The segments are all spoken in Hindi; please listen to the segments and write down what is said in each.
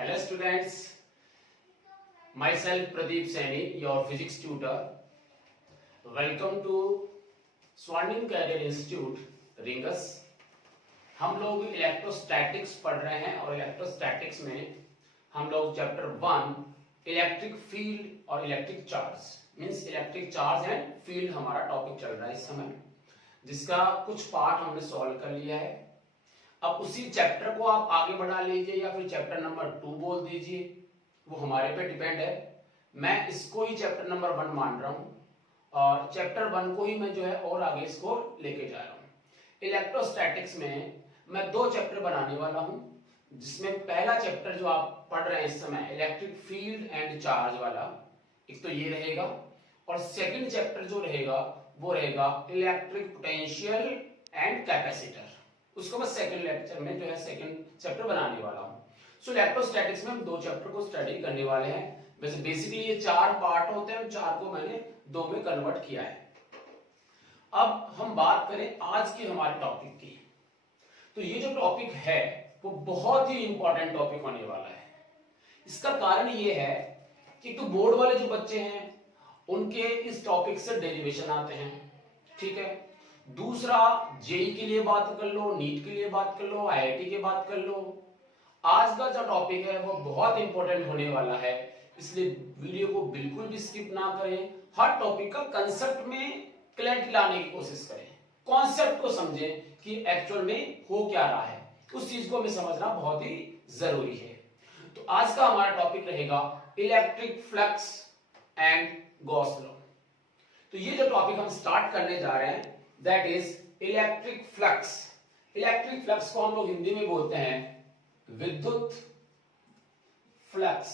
Hello students, myself Pradeep Saini, your physics tutor. Welcome to Swarnim Career Institute, rings. हम लोग इलेक्ट्रोस्टैटिक्स पढ़ रहे हैं और इलेक्ट्रोस्टैटिक्स में हम लोग चैप्टर 1 इलेक्ट्रिक फील्ड और electric charge means electric charge and field हमारा टॉपिक चल रहा है इस समय, जिसका कुछ पार्ट हमने सॉल्व कर लिया है। अब उसी चैप्टर को आप आगे बढ़ा लीजिए या फिर चैप्टर नंबर 2 बोल दीजिए, वो हमारे पे डिपेंड है। मैं इसको ही चैप्टर नंबर 1 मान रहा हूं और चैप्टर 1 को ही मैं जो है और आगे इसको लेके जा रहा हूं। इलेक्ट्रोस्टैटिक्स में मैं 2 चैप्टर बनाने वाला हूं, जिसमें पहला चैप्टर जो आप पढ़ रहे हैं इस समय इलेक्ट्रिक फील्ड एंड चार्ज वाला, एक तो ये रहेगा, और सेकंड चैप्टर जो रहेगा वो रहेगा इलेक्ट्रिक पोटेंशियल एंड कैपेसिटर। उसको मैं सेकंड लेक्चर में जो है सेकंड चैप्टर बनाने वाला हूं। सो इलेक्ट्रोस्टैटिक्स में हम 2 चैप्टर को स्टडी करने वाले हैं। वैसे बेसिकली ये 4 पार्ट होते हैं, 4 को मैंने 2 में कन्वर्ट किया है। अब हम बात करें आज के हमारे टॉपिक की, तो ये जो टॉपिक है वो बहुत ही इंपॉर्टेंट टॉपिक होने वाला है। इसका कारण ये है कि तो बोर्ड वाले जो बच्चे हैं उनके इस टॉपिक से डेरिवेशन आते हैं, ठीक है। दूसरा जेई के लिए बात कर लो, नीट के लिए बात कर लो, आईआईटी के बात कर लो। आज का जो टॉपिक है वो बहुत इंपॉर्टेंट होने वाला है, इसलिए वीडियो को बिल्कुल भी स्किप ना करें। हर टॉपिक का कंसेप्ट में क्लैरिटी लाने की कोशिश करें, कॉन्सेप्ट को समझें कि एक्चुअल में हो क्या रहा है, उस चीज को हमें समझना बहुत ही जरूरी है। तो आज का हमारा टॉपिक रहेगा electric flux and Gauss law. तो ये जो टॉपिक हम स्टार्ट करने जा रहे हैं that is electric flux. Electric flux को हम लोग हिंदी में बोलते हैं विद्युत फ्लक्स,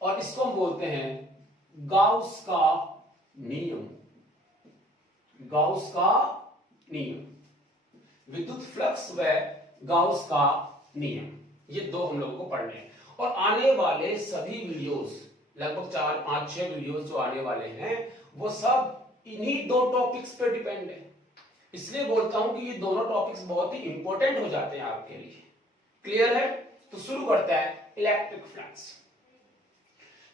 और इसको हम बोलते हैं गाउस का नियम। गाउस का नियम, विद्युत फ्लक्स व गाउस का नियम, ये 2 हम लोगों को पढ़ने हैं। और आने वाले सभी वीडियोस, लगभग 4, 5, 6 वीडियोस जो आने वाले हैं वो सब इन्हीं 2 टॉपिक्स पे डिपेंड है। इसलिए बोलता हूं कि ये दोनों टॉपिक्स बहुत ही इंपॉर्टेंट हो जाते हैं आपके लिए। क्लियर है? तो शुरू करते हैं इलेक्ट्रिक फ्लक्स।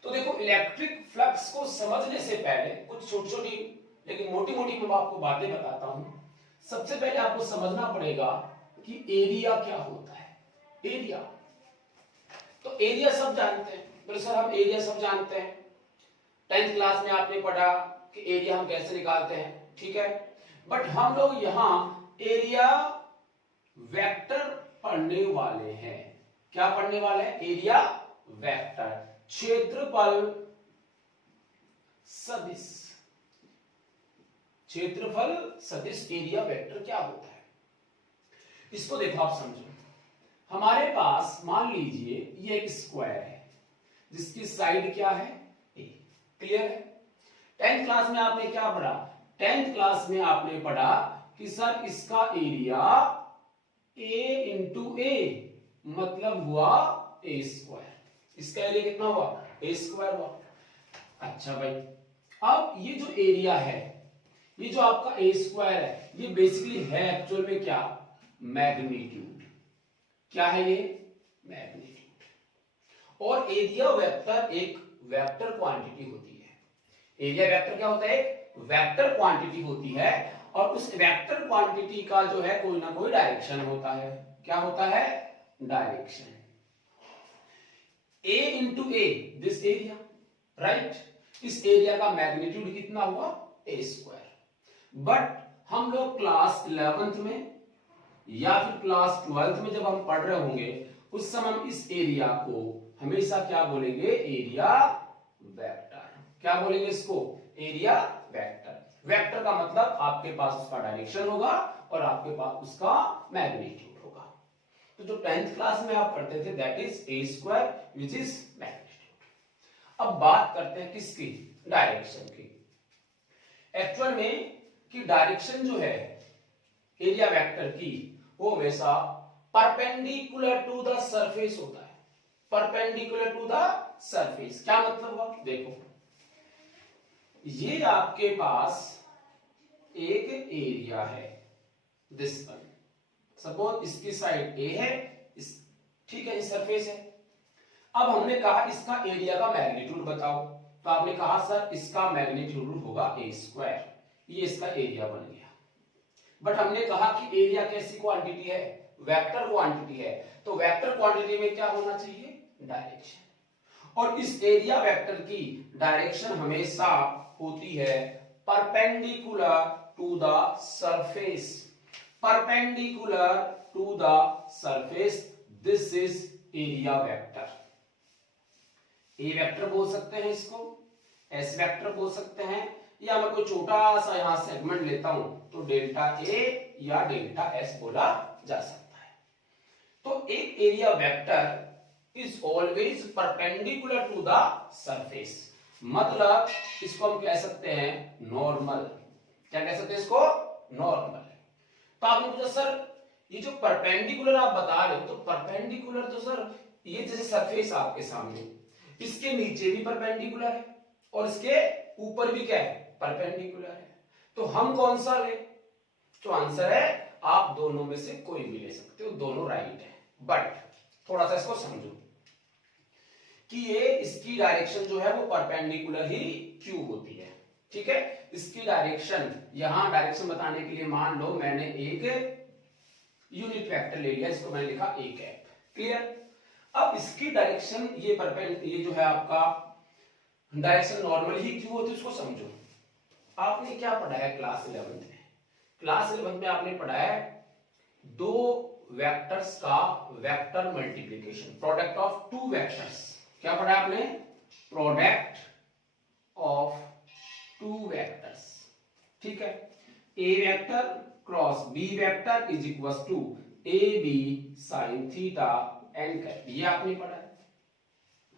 तो देखो, इलेक्ट्रिक फ्लक्स को समझने से पहले कुछ छोटी छोटी लेकिन मोटी मोटी मैं आपको बातें बताता हूं। सबसे पहले आपको समझना पड़ेगा कि एरिया क्या होता है। एरिया, तो एरिया सब जानते हैं, बोले सर हम एरिया सब जानते हैं, 10th क्लास में आपने पढ़ा कि एरिया हम कैसे निकालते हैं, ठीक है। बट हम लोग यहां एरिया वेक्टर पढ़ने वाले हैं। क्या पढ़ने वाले हैं? एरिया वेक्टर, क्षेत्रफल सदिश। क्षेत्रफल सदिश एरिया वेक्टर क्या होता है, इसको देखो आप समझो। हमारे पास मान लीजिए ये एक स्क्वायर है जिसकी साइड क्या है? ए। क्लियर है? 10th क्लास में आपने क्या पढ़ा? 10th क्लास में आपने पढ़ा कि सर इसका एरिया a इंटू ए मतलब हुआ ए स्क्वायर। इसका एरिया कितना हुआ? ए स्क्वायर हुआ। अच्छा भाई, अब ये जो एरिया है, ये जो आपका ए स्क्वायर है, ये बेसिकली है एक्चुअल में क्या? मैग्नीट्यूड। क्या है ये? मैग्नीट्यूड। और एरिया वेक्टर एक वेक्टर क्वांटिटी होती है। एरिया वेक्टर क्या होता है? एक वेक्टर क्वांटिटी होती है, और उस वेक्टर क्वांटिटी का जो है कोई ना कोई डायरेक्शन होता है। क्या होता है? Direction. A into A this area, right. इस एरिया का मैग्नीट्यूड कितना हुआ? ए स्क्वायर। बट हम लोग क्लास 11th में या फिर क्लास 12th में जब हम पढ़ रहे होंगे उस समय हम इस एरिया को हमेशा क्या बोलेंगे? Area vector. क्या बोलेंगे इसको? Area vector. वेक्टर का मतलब आपके पास उसका डायरेक्शन होगा और आपके पास उसका मैग्नीट्यूड होगा। तो जो 10th क्लास में आप पढ़ते थे that is a square which is magnitude. अब बात करते हैं किसकी? डायरेक्शन की। एक्चुअल में कि डायरेक्शन जो है एरिया वेक्टर की वो हमेशा परपेंडिकुलर टू द सरफेस होता है। परपेंडिकुलर टू द सरफेस क्या मतलब हुआ? देखो, ये आपके पास एक एरिया है, दिस वन। सपोज इसकी साइड ए है, इस ठीक है, ये सरफेस है। अब हमने कहा इसका एरिया का मैग्नीट्यूड बताओ, तो आपने कहा सर इसका मैग्नीट्यूड होगा a स्क्वायर, ये इसका एरिया बन गया। बट हमने कहा कि एरिया कैसी क्वांटिटी है, वेक्टर क्वांटिटी है, तो वेक्टर क्वांटिटी में क्या होना चाहिए, डायरेक्शन। और इस एरिया वेक्टर की डायरेक्शन हमेशा होती है perpendicular to the surface, perpendicular to the surface, this is area vector. A vector बोल सकते हैं इसको, एस वेक्टर बोल सकते हैं, या मैं कोई छोटा सा यहां सेगमेंट लेता हूं तो डेल्टा ए या डेल्टा एस बोला जा सकता है। तो एक area vector is always perpendicular to the surface, मतलब इसको हम कह सकते हैं नॉर्मल। क्या कह सकते हैं इसको, नॉर्मल। तो आपने पूछा सर ये जो परपेंडिकुलर आप बता रहे हो, तो परपेंडिकुलर तो सर ये जैसे सरफेस आपके सामने, इसके नीचे भी परपेंडिकुलर है और इसके ऊपर भी क्या है, परपेंडिकुलर है, तो हम कौन सा ले, तो आंसर है आप दोनों में से कोई भी ले सकते हो, दोनों राइट है। बट थोड़ा सा इसको समझो कि ये इसकी डायरेक्शन जो है वो परपेंडिकुलर ही क्यों होती है, ठीक है। इसकी डायरेक्शन, यहां डायरेक्शन बताने के लिए मान लो मैंने एक यूनिट वेक्टर ले लिया, इसको मैंने लिखा a कैप, क्लियर। अब इसकी डायरेक्शन ये जो है आपका डायरेक्शन नॉर्मल ही क्यों होती है उसको समझो। आपने क्या पढ़ा है क्लास 11 में, क्लास 11 में आपने पढ़ा है दो वेक्टर्स का vector multiplication, product of two vectors. क्या पढ़ा है आपने, प्रोडक्ट ऑफ टू वेक्टर्स, ठीक है। A vector cross B vector is equal to A B sine theta N cap, ये आपने पढ़ा है।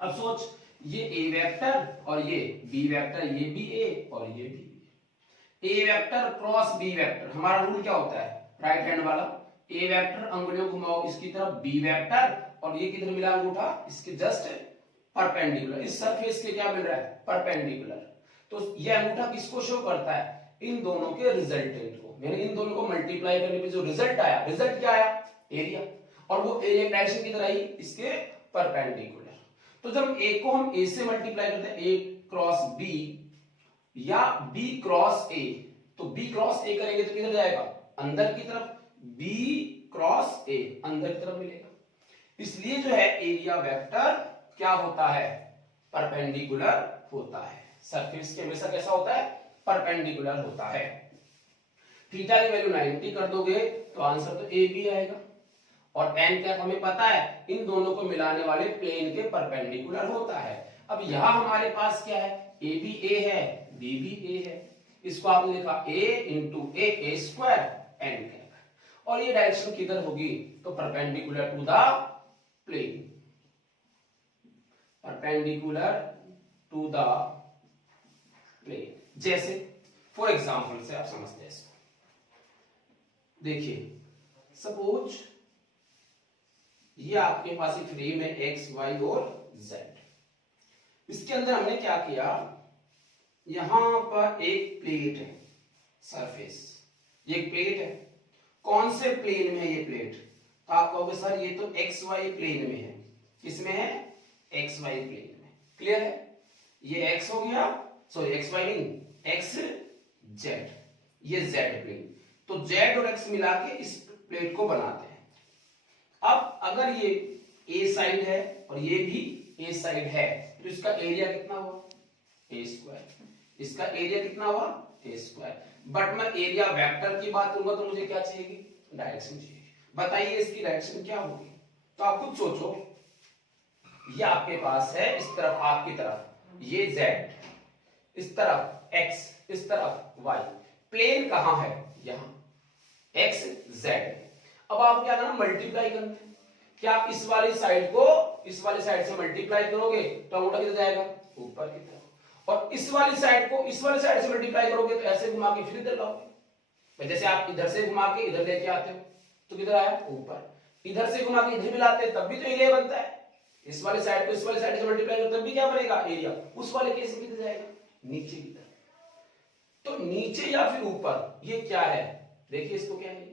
अब सोच, ये ए वेक्टर और ये बी वेक्टर, ये भी ए और ये भी ए वेक्टर क्रॉस बी वेक्टर, हमारा रूल क्या होता है, राइट हैंड वाला। ए वेक्टर अंगुलियों घुमाओ इसकी तरफ, बी वेक्टर और ये किधर मिला अंगूठा, इसके जस्ट परपेंडिकुलर, इस सरफेस के क्या मिल रहा है, परपेंडिकुलर। तो ये अंगूठा किसको शो करता है, इन दोनों के रिजल्टेंट को, मैंने इन दोनों को मल्टीप्लाई करने पे जो रिजल्ट आया, रिजल्ट क्या आया, एरिया, और वो एरिया डायरेक्शन किधर आई, इसके परपेंडिकुलर। तो जब ए को हम ए से मल्टीप्लाई करते हैं, ए क्रॉस बी या बी क्रॉस ए, तो बी क्रॉस ए करेंगे तो किधर जाएगा, अंदर की तरफ, बी क्रॉस ए अंदर की तरफ मिलेगा। इसलिए जो है एरिया वेक्टर क्या होता है, परपेंडिकुलर होता है, सरफेस के हमेशा कैसा होता है, परपेंडिकुलर होता है। थीटा की वैल्यू 90 कर दोगे तो आंसर तो ए बी आएगा, और एन कैप हमें पता है इन दोनों को मिलाने वाले प्लेन के परपेंडिकुलर होता है। अब यहां हमारे पास क्या है, ए बी ए है, बी भी ए है, इसको आपने लिखा a into A square n cap, और ये डायरेक्शन किधर होगी, तो perpendicular to the plane, perpendicular to the plane. जैसे फॉर एग्जांपल से आप समझते हैं इसको, देखिए सपोज ये आपके पास एक फ्रेम है एक्स वाई और जेड, इसके अंदर हमने क्या किया, यहां पर एक प्लेट है, सरफेस, ये एक प्लेट है, कौन से प्लेन में है ये प्लेट, तो आप कहोगे सर ये तो एक्स वाई प्लेन में है, किसमें है, एक्स वाई प्लेन में, क्लियर है। ये एक्स हो गया, सॉरी एक्स वाई नहीं, एक्स जेड, ये जेड प्लेन, तो जेड और एक्स मिला के इस प्लेट को बनाते हैं। अब अगर ये ए साइड है और ये भी ए साइड है, तो इसका एरिया कितना हुआ, ए स्क्वायर, इसका एरिया कितना हुआ, ए स्क्वायर। बट मैं एरिया वेक्टर की बात करूंगा तो मुझे क्या चाहिए, डायरेक्शन चाहिए। बताइए इसकी डायरेक्शन क्या होगी, तो आप खुद सोचो, ये आपके पास है इस तरफ, आपकी तरफ ये z, इस तरफ x, इस तरफ y, प्लेन कहां है, यहां x z। अब आप क्या करना, मल्टीप्लाई करना है, क्या आप इस वाली साइड को इस वाली साइड से मल्टीप्लाई करोगे तो अंगूठा किधर जाएगा, ऊपर की तरफ, और इस वाली साइड को इस वाली साइड से मल्टीप्लाई करोगे तो ऐसे घुमा के फिर इधर लाओगे, जैसे आप इधर से घुमा के इधर लेके आते हो तो किधर आया, ऊपर, इधर से घुमा के इधर भी लाते हैं तब भी तो एरिया बनता है, इस वाले साइड को इस वाले साइड से मल्टीप्लाई करो तब भी क्या बनेगा, एरिया। उस वाले केस में किधर जाएगा, नीचे की तरफ। तो नीचे या फिर ऊपर, ये क्या है, देखिए इसको क्या है,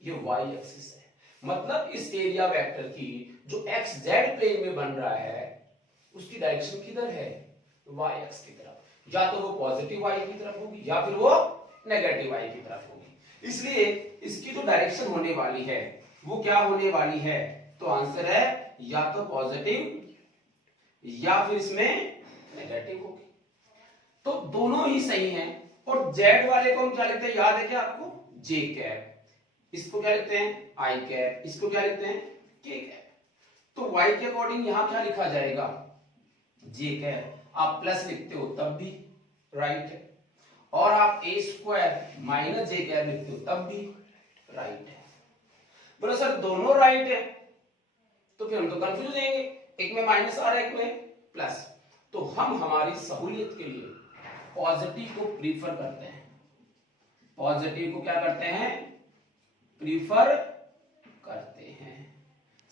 ये y एक्सिस है, मतलब इस एरिया वेक्टर की जो एक्स जेड प्लेन में बन रहा है उसकी डायरेक्शन किधर है, वाई एक्स की तरफ। या तो वो पॉजिटिव वाई की तरफ होगी या फिर वो नेगेटिव वाई की तरफ होगी। इसलिए इसकी जो डायरेक्शन होने वाली है वो क्या होने वाली है, तो आंसर है या तो पॉजिटिव या फिर इसमें नेगेटिव होगी। तो दोनों ही सही हैं। और जेड वाले को हम क्या लिखते हैं, याद है क्या आपको, जे कैप। इसको क्या लिखते हैं, आई कैप। इसको क्या लिखते हैं, के कैप। तो वाई के अकॉर्डिंग यहां क्या लिखा जाएगा, जे कैप। आप प्लस लिखते हो तब भी राइट है, और आप ए स्क्वायर माइनस जे कैप लिखते हो तब भी राइट है। बोलो सर दोनों राइट है, तो फिर हम तो कंफ्यूज हो जाएंगे, एक में माइनस आ रहा है एक में प्लस। तो हम हमारी सहूलियत के लिए पॉजिटिव को प्रीफर करते हैं। पॉजिटिव को क्या करते हैं, प्रीफर करते हैं।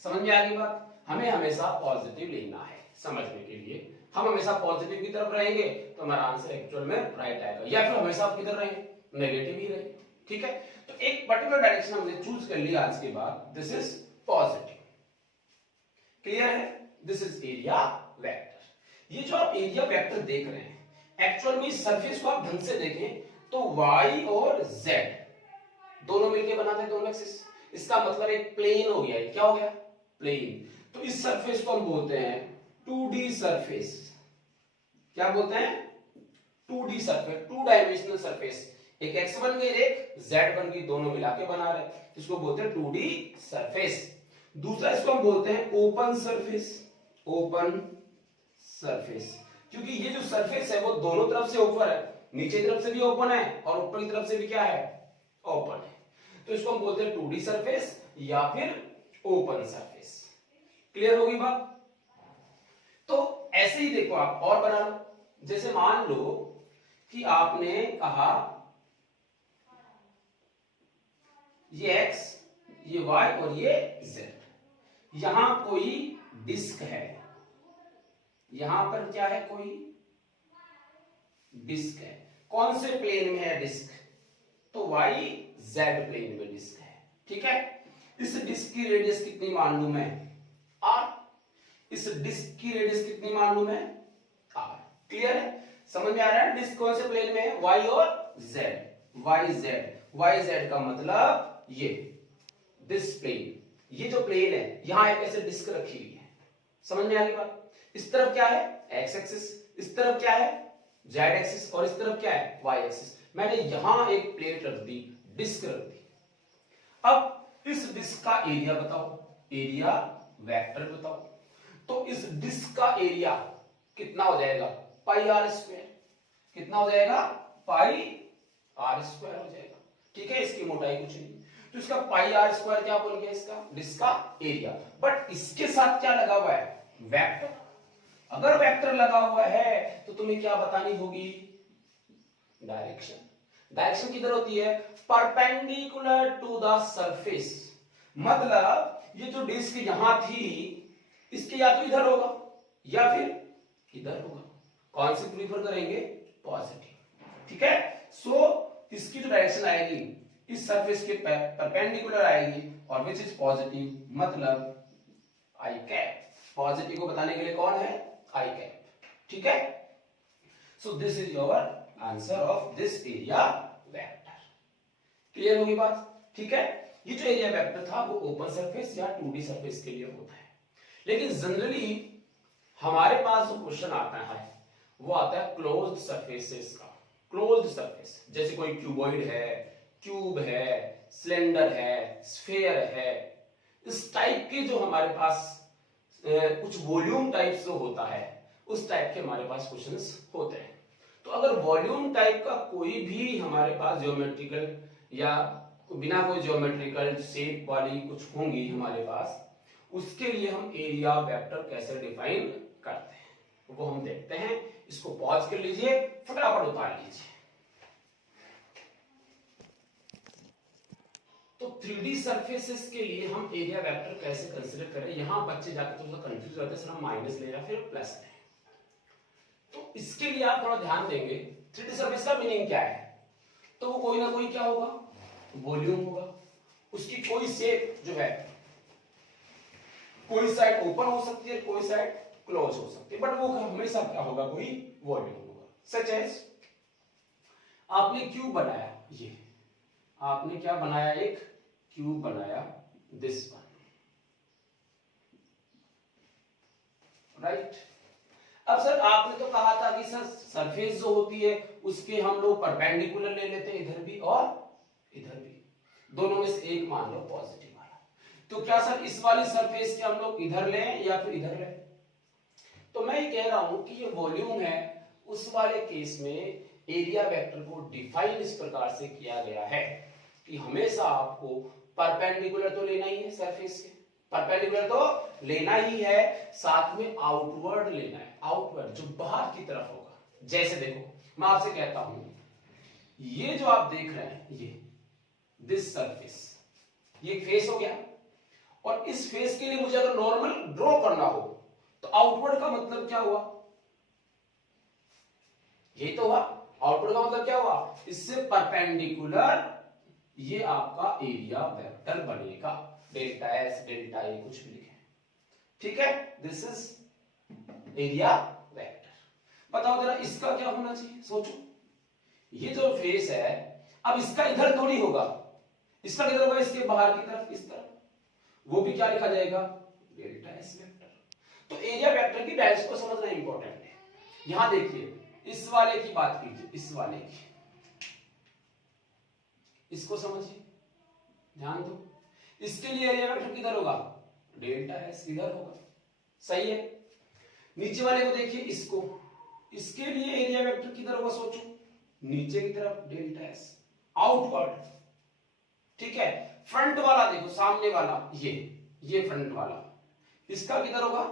समझ में आ गई बात। हमें हमेशा पॉजिटिव लेना है समझने के लिए। हम हमेशा पॉजिटिव की तरफ रहेंगे तो हमारा आंसर एक्चुअल में राइट आएगा, या फिर हमेशा आप किधर रहेंगे, नेगेटिव ही रहे। ठीक है, तो एक पर्टिकुलर डायरेक्शन हमने चूज कर लिया आज के बाद, दिस इज पॉजिटिव। क्लियर है, दिस इज एरिया वेक्टर। ये जो आप एरिया वेक्टर देख रहे हैं एक्चुअल में इस सरफेस को आप ढंग से देखें तो y और z दोनों मिलके बनाते हैं दोनों एक्सिस। इसका मतलब एक प्लेन हो गया, क्या हो गया, प्लेन। तो इस सरफेस को हम बोलते हैं 2D सरफेस। क्या बोलते हैं, 2D सरफेस, 2 डायमेंशनल सरफेस। एक x बन गई एक z बन गई, दोनों मिला के बना रहे, इसको बोलते हैं 2D सरफेस। दूसरा इसको हम बोलते हैं ओपन सरफेस। ओपन सरफेस, क्योंकि ये जो सरफेस है वो दोनों तरफ से ओपन है, नीचे की तरफ से भी ओपन है और ऊपर की तरफ से भी क्या है, ओपन है। तो इसको हम बोलते हैं 2D सरफेस या फिर ओपन सरफेस। क्लियर होगी बात। तो ऐसे ही देखो आप और बना लो। जैसे मान लो कि आपने कहा ये x, ये y और ये z, यहां कोई डिस्क है, यहां पर क्या है, कोई डिस्क है। कौन से प्लेन में है डिस्क, तो y z प्लेन में डिस्क है। ठीक है, इस डिस्क की रेडियस कितनी मान लूं मैं, r। इस डिस्क की रेडियस कितनी मान लूं मैं, r। क्लियर है, समझ में आ रहा है। डिस्क कौन से प्लेन में है, y और z, y z का मतलब ये दिस प्लेन, ये जो प्लेन है यहां एक ऐसे डिस्क रखी हुई है। समझ में आ गई बात। इस तरफ क्या है, x एक्सिस, इस तरफ क्या है, z एक्सिस, और इस तरफ क्या है, y एक्सिस। मैंने यहां एक प्लेट रख दी, डिस्क रख दी। अब इस डिस्क का एरिया बताओ, एरिया वेक्टर बताओ। तो इस डिस्क का एरिया कितना हो जाएगा, पाई आर स्क्वायर। कितना हो जाएगा, पाई आर स्क्वायर हो जाएगा। ठीक है, इसकी मोटाई कुछ नहीं, तो इसका पाई आर स्क्वायर क्या बोल गया, इसका डिस्क का एरिया। बट इसके साथ क्या लगा हुआ है, वेक्टर। अगर वेक्टर लगा हुआ है तो तुम्हें क्या बतानी होगी, डायरेक्शन। डायरेक्शन किधर होती है, परपेंडिकुलर टू द सरफेस। मतलब ये जो डिस्क यहां थी इसके या तो इधर होगा या फिर इधर होगा। कौन सी प्रीफर करेंगे, पॉजिटिव। ठीक है, सो इसकी जो डायरेक्शन आएगी इस सरफेस के परपेंडिकुलर आएगी और विच इज पॉजिटिव, मतलब आई कैप। पॉजिटिव को बताने के लिए कौन है, आई कैप। ठीक है, सो this is your answer of this area vector. Clear होगी बात। ठीक है, ये जो एरिया वेक्टर था वो ओपन सरफेस या 2D सरफेस के लिए होता है। लेकिन जनरली हमारे पास जो क्वेश्चन आता है वो आता है क्लोज्ड सरफेसेस का। क्लोज्ड सरफेस जैसे कोई क्यूबॉइड है, क्यूब है, सिलेंडर है, स्फेयर है, इस टाइप के जो हमारे पास कुछ वॉल्यूम टाइप जो होता है उस टाइप के हमारे पास क्वेश्चंस होते हैं। तो अगर वॉल्यूम टाइप का कोई भी हमारे पास ज्योमेट्रिकल या बिना कोई ज्योमेट्रिकल शेप वाली कुछ होंगी हमारे पास, उसके लिए हम एरिया वेक्टर कैसे डिफाइन करते हैं वो हम देखते हैं। इसको पॉज कर लीजिए, फटाफट उतार लीजिए। तो 3D सरफेसेस के लिए हम एरिया वेक्टर कैसे कंसीडर करें, यहां बच्चे जाकर थोड़ा सा कंफ्यूज होते हैं, सर हम माइनस ले रहे हैं फिर प्लस ले। तो इसके लिए आप थोड़ा ध्यान देंगे 3D सरफेस का मीनिंग क्या है, तो वो कोई ना कोई क्या होगा, वॉल्यूम होगा। उसकी कोई शेप जो है कोई साइड ओपन हो सकती है, कोई साइड क्लोज हो सकती है, बट वो हमेशा क्या होगा, कोई वॉल्यूम होगा। सच एज आपने क्यूब बनाया, ये आपने क्या बनाया, एक क्यूब बनाया, दिस वन, राइट। अब सर आपने तो कहा था कि सर सरफेस जो होती है उसके हम लोग परपेंडिकुलर ले लेते हैं, इधर भी और इधर भी, दोनों में से एक मान लो पॉजिटिव वाला, तो क्या सर इस वाली सरफेस के हम लोग इधर लें या फिर इधर लें? तो मैं ये कह रहा हूं कि ये वॉल्यूम है, उस वाले केस में एरिया वेक्टर को डिफाइन इस प्रकार से किया गया है कि हमेशा आपको परपेंडिकुलर तो लेना ही है, सरफेस के परपेंडिकुलर तो लेना ही है, साथ में आउटवर्ड लेना है, आउटवर्ड जो बाहर की तरफ होगा। जैसे देखो मैं आपसे कहता हूं, ये जो आप देख रहे हैं, ये दिस सरफेस, ये फेस हो गया, और इस फेस के लिए मुझे अगर नॉर्मल ड्रॉ करना हो तो आउटवर्ड का मतलब क्या हुआ, ये तो हुआ, आउटवर्ड का मतलब क्या हुआ, इससे परपेंडिकुलर ये आपका एरिया वेक्टर बनेगा, डेल्टा एस डेल्टा ए कुछ भी लिखे, ठीक है, दिस इज एरिया वेक्टर। बताओ जरा इसका क्या होना चाहिए, सोचो, ये जो फेस है अब इसका इधर थोड़ी होगा, इसका किधर होगा, इसके बाहर की तरफ, इस तरफ, वो भी क्या लिखा जाएगा, डेल्टा एस वेक्टर। तो एरिया वेक्टर की डायरेक्शन को समझना इंपॉर्टेंट है। यहां देखिए इस वाले की बात कीजिए, इस वाले की, इसको समझिए, ध्यान दो, इसके लिए एरिया वेक्टर किधर होगा, डेल्टा एस इधर होगा, सही है। नीचे वाले को देखिए, इसको, इसके लिए एरिया वेक्टर किधर होगा, सोचो, नीचे की तरफ, डेल्टा एस आउटवर्ड, ठीक है। फ्रंट वाला देखो, सामने वाला, ये फ्रंट वाला, इसका किधर होगा,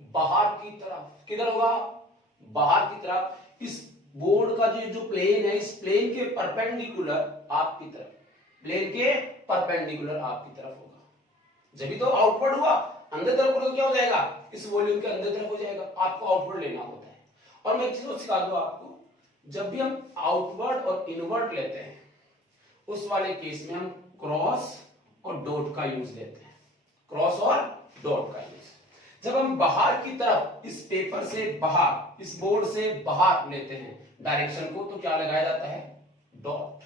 बाहर की तरफ, किधर होगा, बाहर की तरफ। इस बोर्ड का जो प्लेन है, इस प्लेन के परपेंडिकुलर आपकी तरफ, प्लेन के परपेंडिकुलर आपकी तरफ होगा, जब भी तो आउटवर्ड हुआ, अंदर तरफ तो क्या हो जाएगा, इस वॉल्यूम के अंदर तरफ हो जाएगा, आपको आउटवर्ड लेना होता है। और मैं एक चीज सिखा दूं आपको, जब भी हम आउटवर्ड और इनवर्ड लेते हैं उस वाले केस में हम क्रॉस और डॉट का यूज लेते हैं, क्रॉस और डॉट का यूज। जब हम बाहर की तरफ, इस पेपर से बाहर, इस बोर्ड से बाहर लेते हैं डायरेक्शन को, तो क्या लगाया जाता है, डॉट,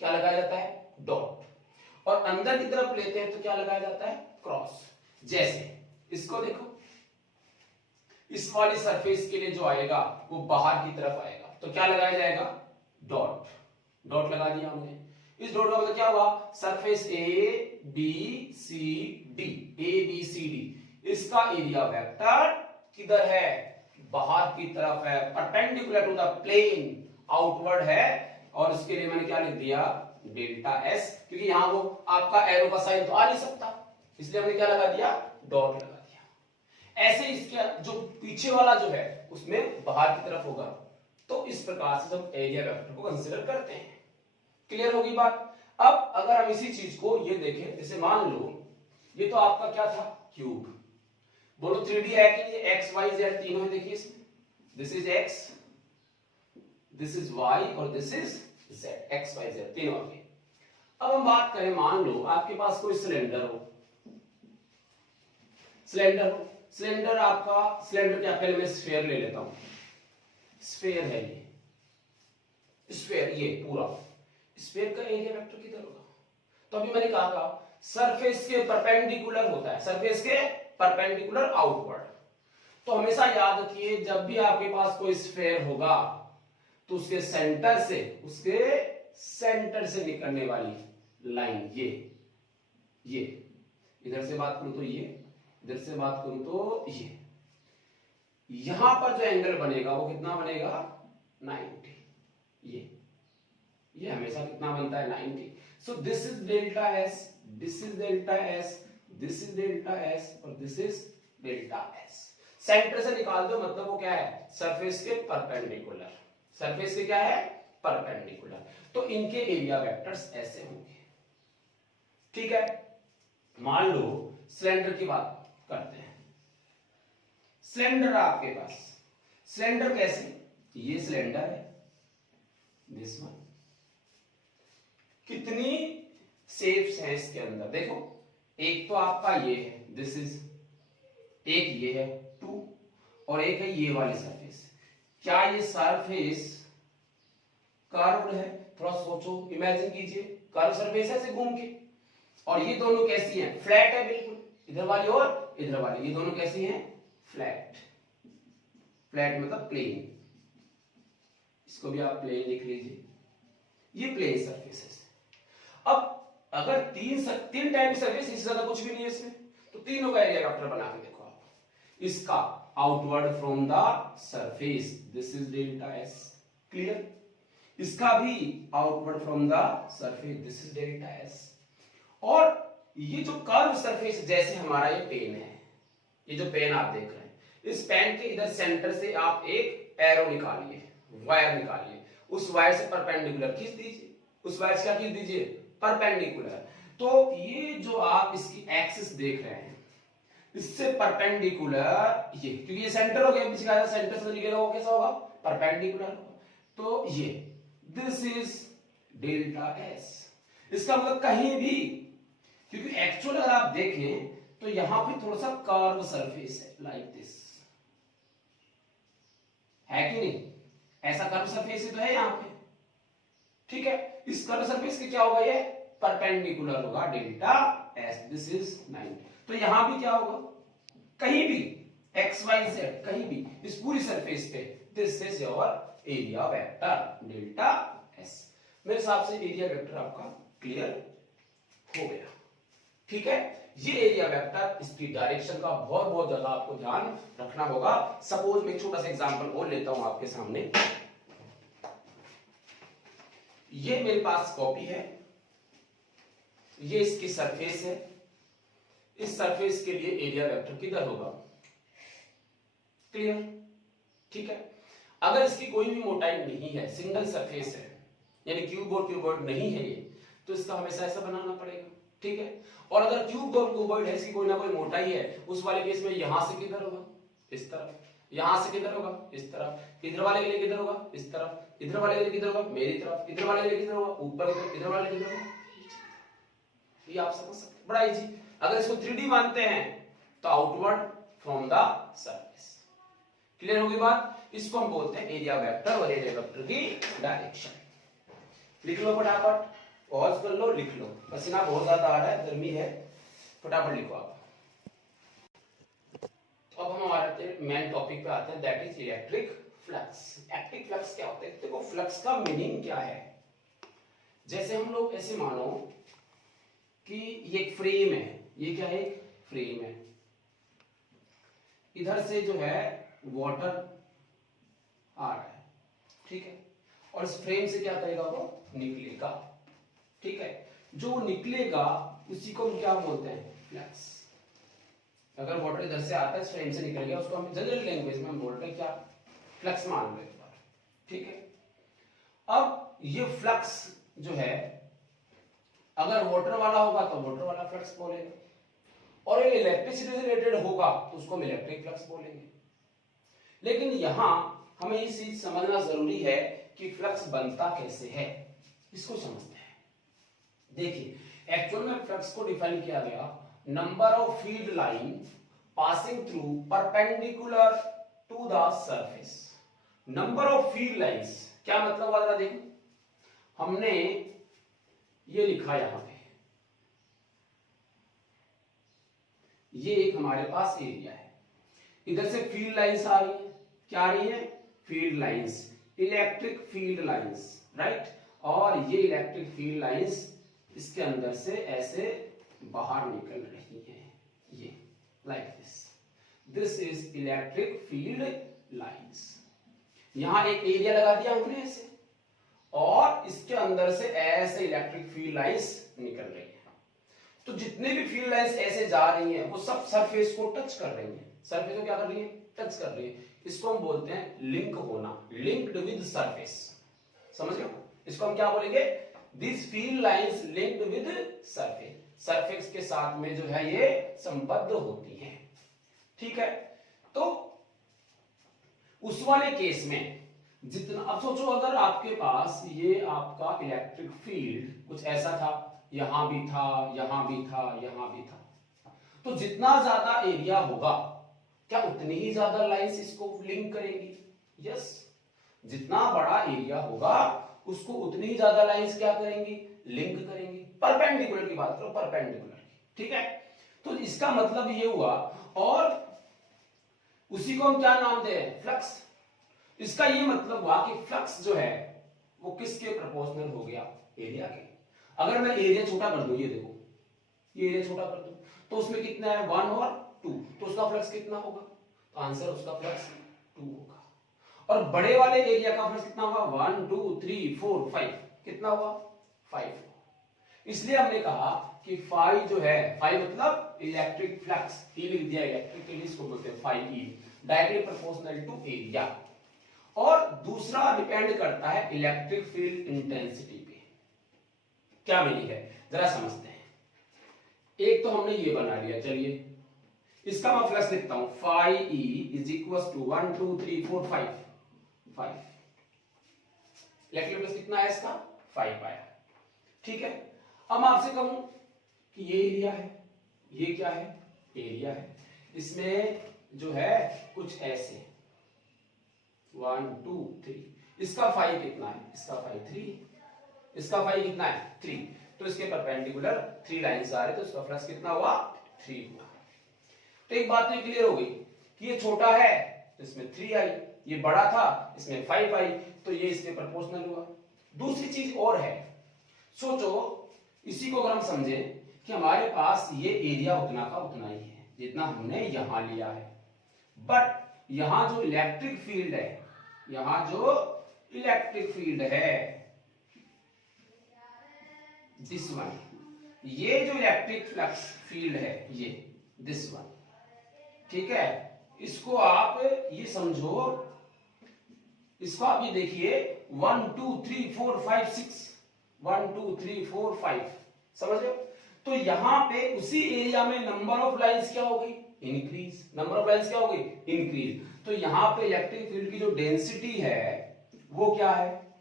क्या लगाया जाता है, डॉट। और अंदर की तरफ लेते हैं तो क्या लगाया जाता है, क्रॉस। जैसे इसको देखो, इस वाली सरफेस के लिए जो आएगा वो बाहर की तरफ आएगा, तो क्या लगाया जाएगा, डॉट, डॉट लगा दिया हमने। इस डॉट का मतलब क्या हुआ, surface A B C D, A B C D, इसका एरिया वेक्टर किधर है, बाहर की तरफ है, perpendicular to the plane, outward है, और उसके लिए मैंने क्या लिख दिया, डेल्टा एस, क्योंकि यहां वो आपका एरो का साइन तो आ नहीं सकता, इसलिए हमने क्या लगा दिया, डॉट लगा दिया। ऐसे इसके जो पीछे वाला जो है उसमें बाहर की तरफ होगा, तो इस प्रकार से हम एरिया वेक्टर को कंसीडर करते हैं। क्लियर होगी बात। अब अगर हम इसी चीज को ये देखें, जैसे मान लो ये तो आपका क्या था, क्यूब, बोलो 3D है कि ये एक्स वाई जेड तीनों है, देखिए इसमें, this is X, this is Y और this is Z, X Y Z तीनों के। अब हम बात करें, मान लो आपके पास कोई सिलेंडर हो, सिलेंडर आपका, सिलेंडर क्या, पहले मैं स्फीयर ले लेता हूं, स्फीयर है ये, स्फीयर ये पूरा, स्फीयर का एरिया वेक्टर किधर होगा, तो अभी मैंने कहा था सरफेस के परपेंडिकुलर होता है, सरफेस के परपेंडिकुलर आउटवर्ड। तो हमेशा याद रखिए, जब भी आपके पास कोई स्फीयर होगा तो उसके सेंटर से निकलने वाली लाइन, ये इधर से बात करूं तो ये, इधर से बात करूं तो ये, यहां पर जो एंगल बनेगा वो कितना बनेगा, 90, ये हमेशा कितना बनता है, 90। So this is delta S, this is delta S, this is delta S और this is delta S. Centre से निकाल दो, मतलब वो क्या है, सरफेस के परपेंडिकुलर, सरफेस के क्या है, परपेंडिकुलर। तो इनके एरिया वेक्टर्स ऐसे होंगे, ठीक है। मान लो सिलेंडर की बात करते हैं, सिलेंडर आपके पास, सिलेंडर कैसे, ये सिलेंडर है, दिस वन, कितनी शेप्स हैं इसके अंदर, देखो, एक तो आपका ये है, दिस इज एक ये है 2 और एक है ये वाली सरफेस। क्या ये सरफेस कर्व्ड है? थोड़ा सोचो, इमेजिन कीजिए, कर्व सरफेस है ऐसे घूम के, और ये दोनों कैसी हैं? फ्लैट है बिल्कुल, इधर वाली और इधर वाली, ये दोनों कैसी हैं? फ्लैट। फ्लैट मतलब प्लेन, इसको भी आप प्लेन लिख लीजिए, ये प्लेन सरफेस है। अब अगर तीन टाइप की सरफेस, इससे ज्यादा कुछ भी नहीं है इसमें, तो तीनों का एरिया वेक्टर बना के देखो आप। इसका outward from the surface, this is delta S, clear? इसका भी outward from the surface, this is delta S. और ये जो कर्व सरफेस, जैसे हमारा ये पेन है, ये जो पेन आप देख रहे हैं, इस पेन के इधर सेंटर से आप एक एरो निकालिए, वायर निकालिए, उस वायर से परपेंडिकुलर खींच दीजिए, उस वायर से क्या खींच दीजिए? परपेंडिकुलर। तो ये जो आप इसकी एक्सिस देख रहे हैं, इससे परपेंडिकुलर ये, क्योंकि ये सेंटर हो गया, सेंटर से निकलेगा वो कैसा होगा? परपेंडिकुलर। तो ये दिस इज डेल्टा एस। इसका मतलब कहीं भी, क्योंकि एक्चुअल अगर आप देखें तो यहां पे थोड़ा सा कर्व सरफेस है, लाइक दिस, है कि नहीं? ऐसा कर्व सरफेस तो है यहां पे, ठीक है? इस कर्व सरफेस के क्या होगा? ये परपेंडिकुलर होगा, डेल्टा एस, दिस इज 9। तो यहां भी क्या होगा? कहीं भी एक्स वाई जेड, कहीं भी इस पूरी सरफेस पे, this is your area vector, delta S. मेरे हिसाब से एरिया वेक्टर आपका क्लियर हो गया, ठीक है? ये एरिया वेक्टर, इसकी डायरेक्शन का बहुत बहुत ज्यादा आपको ध्यान रखना होगा। सपोज मैं एक छोटा सा एग्जांपल और लेता हूं आपके सामने। ये मेरे पास कॉपी है, ये इसकी सरफेस है, इस सरफेस के लिए एरिया वेक्टर किधर होगा? क्लियर? ठीक है? अगर इसकी कोई भी मोटाई नहीं है, सिंगल सरफेस है, यानी क्यूबॉइड नहीं है ये, तो इसका हमेशा ऐसा बनाना पड़ेगा, ठीक है? और अगर क्यूबॉइड है, इसकी कोई ना कोई मोटाई है, उस वाले केस में यहां से किधर होगा? इस तरफ। यहां से किधर होगा? इस तरफ। इधर वाले के लिए किधर होगा? इस तरफ। इधर वाले के लिए किधर होगा? मेरी तरफ। इधर वाले के लिए किधर होगा? ऊपर। इधर वाले किधर होगा? ये आप समझ सकते हैं, बड़ा इजी। अगर इसको 3D मानते हैं तो outward from the surface. Clear होगी बात? इसको हम बोलते हैं एरिया वेक्टर, और एरिया वेक्टर की डायरेक्शन। लिख लो फटाफट, पॉज कर लो, लिख लो। पसीना बहुत ज्यादा आ रहा है, गर्मी है, फटाफट लिखो आप। तो अब हम हमारे मेन टॉपिक पे आते हैं, that is electric flux. Electric flux क्या होता है? देखो, फ्लक्स का मीनिंग क्या है? जैसे हम लोग ऐसे मानो कि ये एक फ्रेम है, ये क्या है? फ्रेम है, इधर से जो है वाटर आ रहा है, ठीक है? और इस फ्रेम से क्या करेगा? वो निकलेगा, ठीक है? जो निकलेगा उसी को हम क्या बोलते हैं? फ्लक्स। अगर वाटर इधर से आता है, इस फ्रेम से निकल गया, उसको हम जनरल लैंग्वेज में हम बोल रहे हैं क्या? फ्लक्स मान लो एक बार, ठीक है? अब ये फ्लक्स जो है, अगर वाटर वाला होगा तो वाटर वाला फ्लक्स बोलेंगे, और ये इलेक्ट्रिसिटी से रिलेटेड होगा तो उसको हम इलेक्ट्रिक फ्लक्स बोलेंगे। लेकिन यहां हमें ये चीज समझना जरूरी है कि फ्लक्स बनता कैसे है, इसको समझते हैं। देखिए, एक्चुअल में फ्लक्स को डिफाइन किया गया, number of field line passing through perpendicular to the surface. Number of field lines क्या मतलब हुआ? जरा देखो, हमने ये लिखा यहां पे, ये एक हमारे पास एरिया है, इधर से फील्ड लाइंस आ रही है, क्या आ रही है? Field lines, electric field lines, right? और ये इलेक्ट्रिक फील्ड लाइंस इसके अंदर से ऐसे बाहर निकल रही हैं, ये like this is electric field lines. यहां एक एरिया लगा दिया हमने ऐसे, और इसके अंदर से ऐसे इलेक्ट्रिक फील्ड लाइंस निकल रही है। तो जितने भी फील्ड लाइंस ऐसे जा रही हैं, वो सब सरफेस को टच कर रही हैं। सरफेस को क्या कर रही है? टच कर रही है। इसको हम बोलते हैं लिंक होना, लिंक्ड विद सरफेस। समझ लो, इसको हम क्या बोलेंगे? This field lines linked with surface. Surface के साथ में जो है ये संबद्ध होती हैं, ठीक है? तो उस वाले केस में जितना, अब सोचो अगर आपके पास ये आपका इलेक्ट्रिक फील्ड कुछ ऐसा था, यहां भी था, यहां भी था, यहां भी था, तो जितना ज्यादा एरिया होगा क्या उतनी ही ज्यादा लाइंस इसको लिंक करेंगी? यस, जितना बड़ा एरिया होगा उसको उतनी ही ज्यादा लाइंस क्या करेंगी? लिंक करेंगी। परपेंडिकुलर की बात करो, परपेंडिकुलर की, ठीक है। तो इसका मतलब ये हुआ, और उसी को हम क्या नाम दे? फ्लक्स। इसका ये मतलब हुआ कि फ्लक्स जो है वो किसके प्रोपोर्शनल हो गया? एरिया के। अगर मैं एरिया छोटा कर दूं, ये देखो, ये एरिया छोटा कर दूं, तो उसमें कितना है? 1 और 2, तो उसका फ्लक्स कितना होगा? तो आंसर उसका फ्लक्स 2 होगा। और बड़े वाले एरिया का फ्लक्स कितना होगा? 1 2 3 4 5, कितना हुआ? 5। इसलिए हमने कहा कि फाई जो है, फाई मतलब इलेक्ट्रिक फ्लक्स, ई लिख दिया इलेक्ट्रिक के लिए, इसको बोलते हैं phi E, directly proportional to area. और दूसरा डिपेंड करता है इलेक्ट्रिक फील्ड इंटेंसिटी पे। क्या मीनिंग है जरा समझते हैं। एक तो हमने ये बना लिया, चलिए इसका मैं फ्लक्स लिखता हूं, phi E is equal to 1 2 3 4 5 5। Electric flux कितना है इसका? 5 आया, ठीक है। अब आपसे कहूं कि ये एरिया है, ये क्या है? एरिया है। इसमें जो है कुछ ऐसे 1 2 3, इसका फाई कितना है? इसका फाई 3, इसका फाई कितना है? 3। तो इसके परपेंडिकुलर 3 लाइंस आ रहे, तो इसका फ्लक्स कितना हुआ? 3 हुआ। तो एक बात तो क्लियर हो गई कि ये छोटा है तो इसमें 3 आई, ये बड़ा था इसमें 5 आई, तो ये इसके प्रोपोर्शनल हुआ। दूसरी चीज और है, सोचो इसी को अगर हम समझे कि हमारे पास ये एरिया उतना का उतना ही है जितना हमने यहां लिया है, बट यहां जो इलेक्ट्रिक फील्ड है, यहां जो इलेक्ट्रिक फील्ड है दिस वन, ये जो इलेक्ट्रिक फ्लक्स फील्ड है ये दिस वन, ठीक है। इसको आप ये समझो, इसको आप ये देखिए 1 2 3 4 5 6, 1 2 3 4 5, समझ लो। तो यहां पे उसी एरिया में नंबर ऑफ लाइंस क्या हो गई? इंक्रीज। नंबर ऑफ लाइंस क्या हो गई? इंक्रीज। तो यहां पे इलेक्ट्रिक फील्ड की जो डेंसिटी है वो क्या है?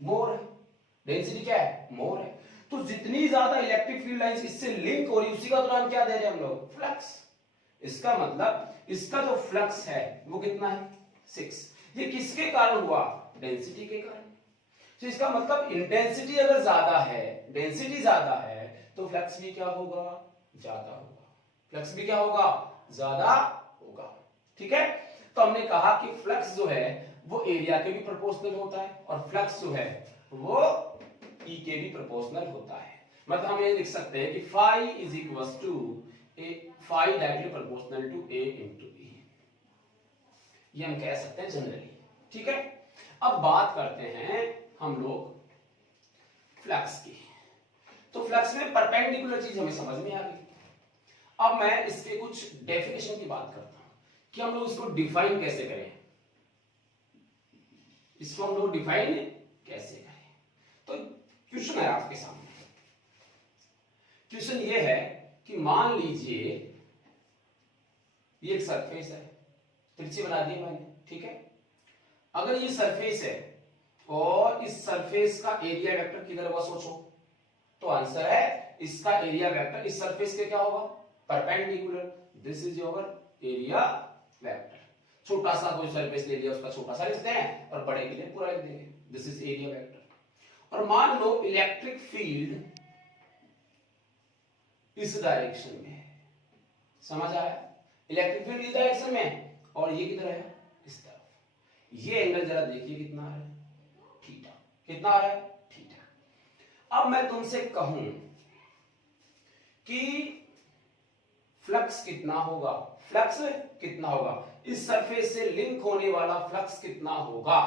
मोर है। डेंसिटी क्या है? मोर है। तो जितनी ज्यादा इलेक्ट्रिक फील्ड लाइंस इससे लिंक हो रही, उसी का तो नाम क्या दे रहे हैं हम लोग? फ्लक्स। इसका मतलब इसका जो फ्लक्स है वो कितना है? 6। ये किसके कारण हुआ? डेंसिटी के कारण। तो इसका मतलब इंटेंसिटी अगर ज्यादा है, डेंसिटी ज्यादा है, तो फ्लक्स भी क्या होगा? ज्यादा होगा। फ्लक्स भी क्या होगा? ज्यादा होगा, ठीक है। तो हमने कहा कि फ्लक्स जो है वो एरिया के भी प्रोपोर्शनल होता है, और फ्लक्स जो है वो ई के भी प्रोपोर्शनल होता है। मतलब हम ये लिख सकते हैं कि phi is equal to A, phi directly proportional to A into E, ये हम कह सकते हैं जनरली, ठीक है। अब बात करते हैं हम लोग फ्लक्स की। तो फ्लक्स में परपेंडिकुलर चीज हमें समझ में आ गई। अब मैं इसके कुछ डेफिनेशन की बात करता हूं कि हम लोग इसको डिफाइन कैसे करें, इसको हम लोग डिफाइन कैसे करें। तो क्वेश्चन है आपके सामने। क्वेश्चन ये है कि मान लीजिए ये एक सरफेस है, तिरछी बना दी मैंने, ठीक है। अगर ये सरफेस है और इस सरफेस का एरिया वेक्टर किधर होगा सोचो, तो आंसर है इसका एरिया वेक्टर इस सरफेस के क्या होगा? Perpendicular. This is your area vector. छोटा सा कोई सरफेस ले लिया, उसका छोटा सा लिखते हैं, और बड़े के लिए पूरा लिख देंगे, दिस इज एरिया वेक्टर। और मान लो इलेक्ट्रिक फील्ड इस डायरेक्शन में है, समझ आया? इलेक्ट्रिक फील्ड इस डायरेक्शन में, और ये किधर है? इस तरफ। ये एंगल जरा देखिए कितना आ रहा है? थीटा। कितना आ रहा है? थीटा। अब मैं तुमसे कहूं कि फ्लक्स कितना होगा, फ्लक्स कितना होगा, इस सरफेस से लिंक होने वाला फ्लक्स कितना होगा,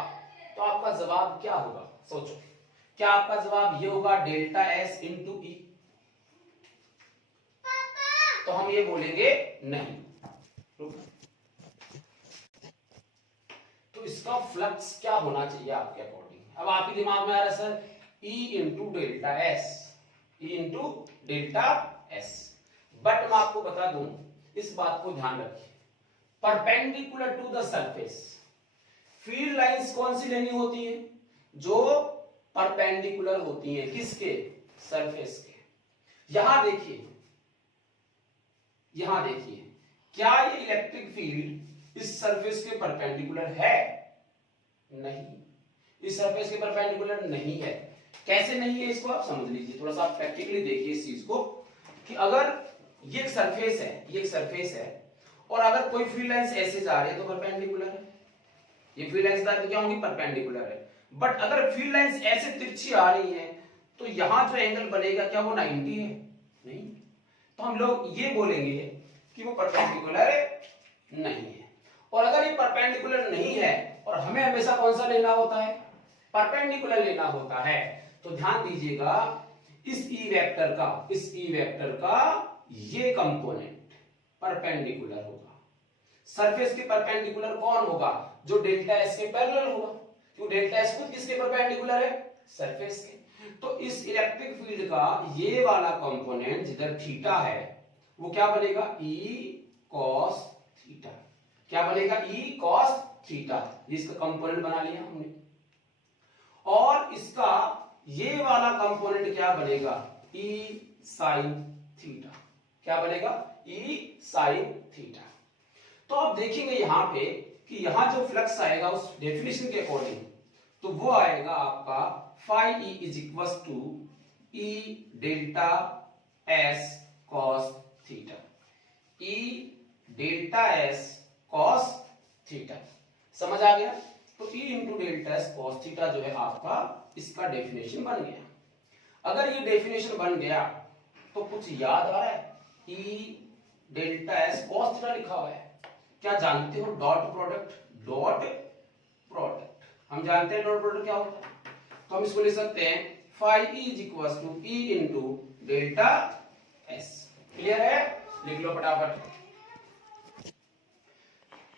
तो आपका जवाब क्या होगा? सोचो, क्या आपका जवाब ये होगा डेल्टा एस इंटू ई? तो हम ये बोलेंगे नहीं। तो इसका फ्लक्स क्या होना चाहिए आपके अकॉर्डिंग? अब आपके दिमाग में आ रहा है sir E into delta S, E into delta S. But मैं आपको बता दूं, इस बात को ध्यान रखिए, perpendicular to the surface field lines कौन सी लेनी होती है? जो परपेंडिकुलर होती है किसके? सरफेस के। यहां देखिए, यहां देखिए, क्या ये इलेक्ट्रिक फील्ड इस सरफेस के परपेंडिकुलर है? नहीं, इस सरफेस के परपेंडिकुलर नहीं है। कैसे नहीं है इसको आप समझ लीजिए, थोड़ा सा आप प्रैक्टिकली देखिए इस चीज को कि अगर ये एक सरफेस है, ये एक सरफेस है और अगर कोई फील्ड लाइंस ऐसे जा रही है तो परपेंडिकुलर है, ये फील्ड लाइंस तो क्या होंगी? परपेंडिकुलर है। बट अगर फील्ड लाइंस ऐसे तिरछी आ रही है तो यहां जो एंगल बनेगा क्या वो 90 है? नहीं, तो हम लोग ये बोलेंगे कि वो परपेंडिकुलर नहीं है। और अगर ये परपेंडिकुलर नहीं है और हमें हमेशा कौन सा लेना होता है? परपेंडिकुलर लेना होता है, तो ध्यान दीजिएगा इस ई वेक्टर का ये कंपोनेंट परपेंडिकुलर होगा। सरफेस के परपेंडिकुलर कौन होगा? जो डेल्टा एस के पैरेलल होगा, क्यों डेल्टा एस खुद किसके परपेंडिकुलर है? सरफेस के। तो इस इलेक्ट्रिक फील्ड का ये वाला कंपोनेंट जिधर थीटा है वो क्या बनेगा? E cos theta. क्या बनेगा? E cos theta. इसका कंपोनेंट बना लिया हमने। और इसका ये वाला कंपोनेंट क्या बनेगा? ई साइन थीटा। क्या बनेगा? ई साइन थीटा। तो आप देखेंगे यहां पे कि यहां जो फ्लक्स आएगा उस डेफिनेशन के अकॉर्डिंग तो वो आएगा आपका phi E is equal to E delta S cos theta. E delta S cos theta. समझ आ गया? तो E into delta S cos theta जो है आपका इसका डेफिनेशन बन गया। अगर ये डेफिनेशन बन गया तो कुछ याद आ रहा है? ई डेल्टा एस कॉस थीटा लिखा हुआ है। क्या जानते हो डॉट प्रोडक्ट? डॉट प्रोडक्ट हम जानते हैं डॉट प्रोडक्ट क्या होता है, तो हम इसको लिख सकते हैं phi E is equal to E into delta S. Clear है? लिख लो फटाफट।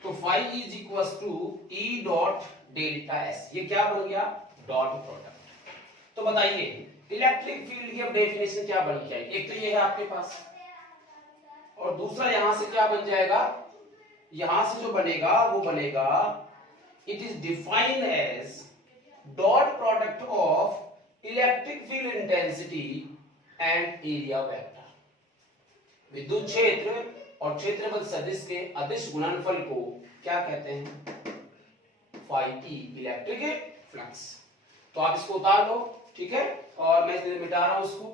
तो phi E is equal to E dot delta S, ये क्या बन गया? Dot product. तो बताइए इलेक्ट्रिक फील्ड की अब डेफिनेशन क्या बन जाएगी? एक तो ये है आपके पास और दूसरा यहां से क्या बन जाएगा? यहां से जो बनेगा वो बनेगा it is defined as dot product of electric field intensity and area vector. विद्युत क्षेत्र और क्षेत्रफल सदिश के अदिश गुणनफल को क्या कहते हैं? Phi E, electric flux. तो आप इसको उतार लो, ठीक है? और मैं इधर मिटा रहा हूं उसको,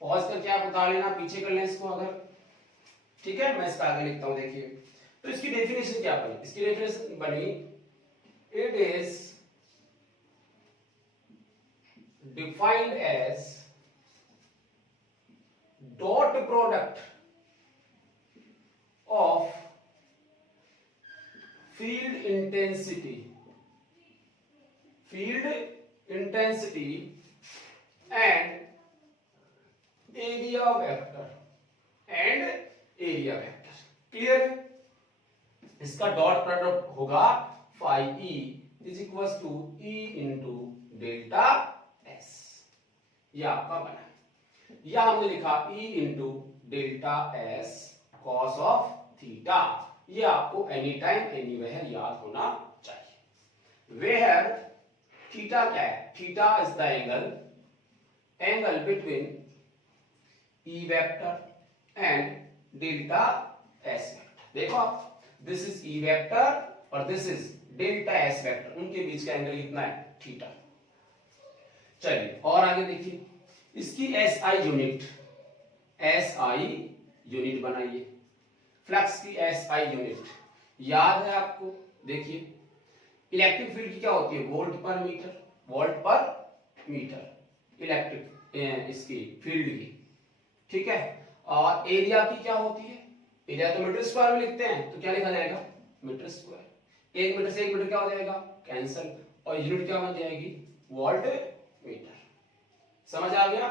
पॉज करके आप उतार लेना, पीछे कर लें इसको अगर, ठीक है? मैं इसका आगे लिखता हूं। देखिए तो इसकी डेफिनेशन क्या बनी? इसकी डेफिनेशन बनी it is defined as dot product of field intensity and area vector clear है? इसका डॉट प्रोडक्ट होगा phi E is equal to E into delta S. ये आपका बना, या हमने लिखा E into delta S cos of theta. ये आपको एनी टाइम एनीवेयर याद होना चाहिए। वेयर थीटा क्या है? Theta is the angle between E vector and delta S vector. देखो आप, दिस इज ई वेक्टर और this is delta S vector, उनके बीच का एंगल कितना है? थीटा। चलिए और आगे देखिए, इसकी एसआई यूनिट बनाइए। फ्लक्स की एसआई यूनिट याद है आपको? देखिए इलेक्ट्रिक फील्ड की क्या होती है? वोल्ट पर मीटर इलेक्ट्रिक इसकी फील्ड की, ठीक है? और एरिया की क्या होती है? एरिया तो मीटर स्क्वायर में लिखते हैं, तो क्या लिखा जाएगा? Metre square. एक मीटर से एक मीटर क्या हो जाएगा? कैंसल, और यूनिट क्या बन जाएगी? Volt meter. समझ आ गया?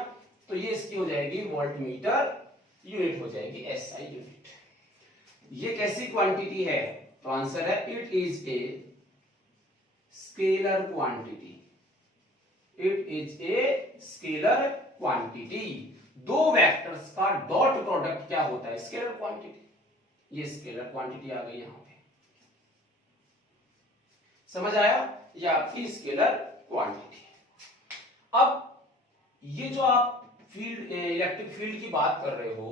तो ये इसकी हो जाएगी वोल्ट मीटर यूनिट, हो जाएगी एसआई यूनिट। ये कैसी क्वांटिटी है? तो आंसर है it is a scalar quantity. It is a scalar quantity. दो वेक्टर्स का डॉट प्रोडक्ट क्या होता है? Scalar quantity. ये स्केलर क्वांटिटी आ गई यहां पे, समझ आया? ये आपकी स्केलर क्वांटिटी। अब ये जो आप फील्ड इलेक्ट्रिक फील्ड की बात कर रहे हो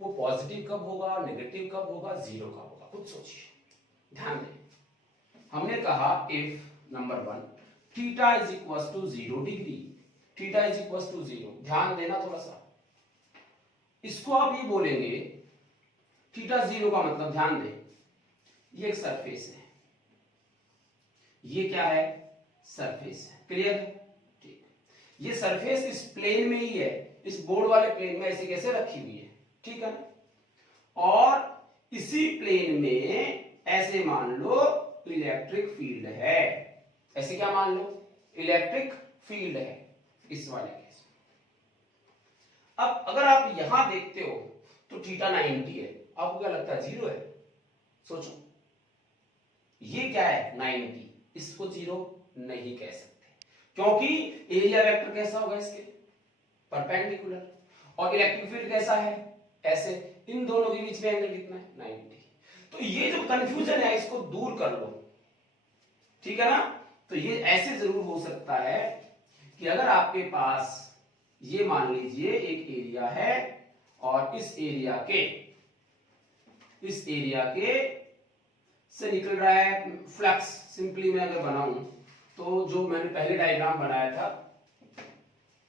वो पॉजिटिव कब होगा, नेगेटिव कब होगा, जीरो कब होगा, खुद सोचिए, ध्यान दें। हमने कहा if number 1 theta is equal to 0 degree, theta is equal to 0, ध्यान देना थोड़ा सा, इसको आप ये बोलेंगे थीटा 0 का मतलब, ध्यान दें, ये एक सरफेस है, ये क्या है, सरफेस है, क्लियर है, ठीक। ये सरफेस इस प्लेन में ही है, इस बोर्ड वाले प्लेन में ऐसे कैसे रखी हुई है, ठीक है, और इसी प्लेन में ऐसे मान लो इलेक्ट्रिक फील्ड है, ऐसे क्या मान लो, इलेक्ट्रिक फील्ड है इस वाले केस में। अब अगर आप यहां देखते हो तो थीटा 90 है, आपको क्या लगता है 0 है, सोचो, ये क्या है 90, इसको 0 नहीं कह सकते, क्योंकि एरिया वेक्टर कैसा होगा इसके, परपेंडिकुलर, और इलेक्ट्रिक फील्ड कैसा है, ऐसे, इन दोनों के बीच में एंगल कितना है 90। तो ये जो कंफ्यूजन है इसको दूर कर लो, ठीक है ना। तो ये ऐसे जरूर हो सकता है कि अगर आपके पास ये मान लीजिए एक एरिया है और इस एरिया के से निकल रहा है फ्लक्स, सिंपली मैं अगर बनाऊं तो जो मैंने पहले डायग्राम बनाया था,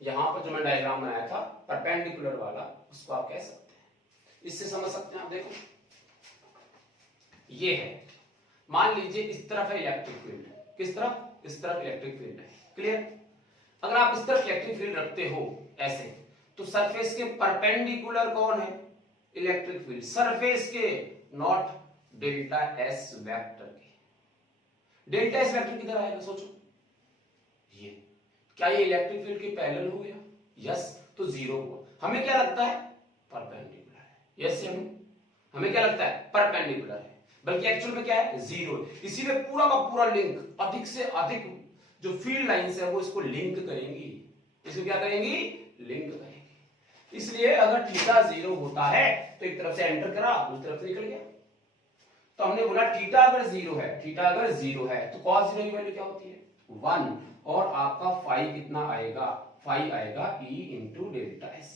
यहां पर जो मैं डायग्राम बनाया था परपेंडिकुलर वाला, उसको आप कह सकते हैं, इससे समझ सकते हैं आप। देखो ये है, मान लीजिए इस तरफ है इलेक्ट्रिक फील्ड, किस तरफ, इस तरफ इलेक्ट्रिक फील्ड है, क्लियर। अगर आप इस तरफ इलेक्ट्रिक फील्ड रखते हो ऐसे, तो सरफेस के परपेंडिकुलर कौन है, इलेक्ट्रिक फील्ड, सरफेस के, नॉट डेल्टा एस वेक्टर के। डेल्टा एस वेक्टर किधर आएगा, सोचो, ये क्या ये इलेक्ट्रिक फील्ड के पैरेलल हो गया, यस, तो 0 हुआ। हमें क्या लगता है, परपेंडिकुलर है, यस या नो, हमें क्या लगता है, परपेंडिकुलर है, बल्कि एक्चुअल में क्या है 0। इसीलिए पूरा का पूरा लिंक, अधिक से अधिक जो फील्ड लाइंस है वो इसको लिंक करेंगी, इसको क्या करेंगी, लिंक करेंगी। इसलिए अगर थीटा 0 होता है तो एक तरफ से एंटर करा, दूसरी तरफ से निकल गया। तो हमने बोला थीटा अगर 0 है, थीटा अगर 0 है तो cos 0 की वैल्यू क्या होती है 1, और आपका फाई कितना आएगा, फाई आएगा E इंटू डेल्टा एस।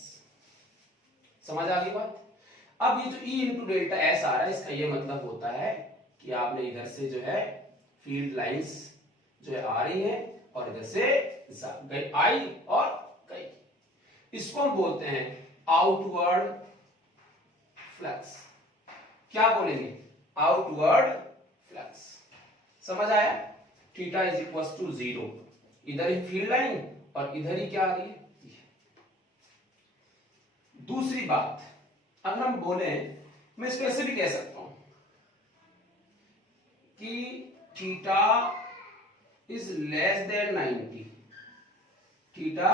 समझ आ गई बात। अब ये जो E इंटू डेल्टा एस आ रहा है, इसका ये मतलब होता है कि आपने इधर से जो है फील्ड लाइंस जो है आ रही है और इधर से गई, आई और गई, इसको हम बोलते हैं आउटवर्ड फ्लक्स। क्या बोलेंगे, आउटवर्ड फ्लक्स। समझ आया, थीटा इज इक्वल टू 0, इधर ही फील्ड लाइन और इधर ही क्या आ रही है। दूसरी बात, अगर हम बोले, मैं इसको ऐसे भी कह सकता हूं कि theta is less than 90, theta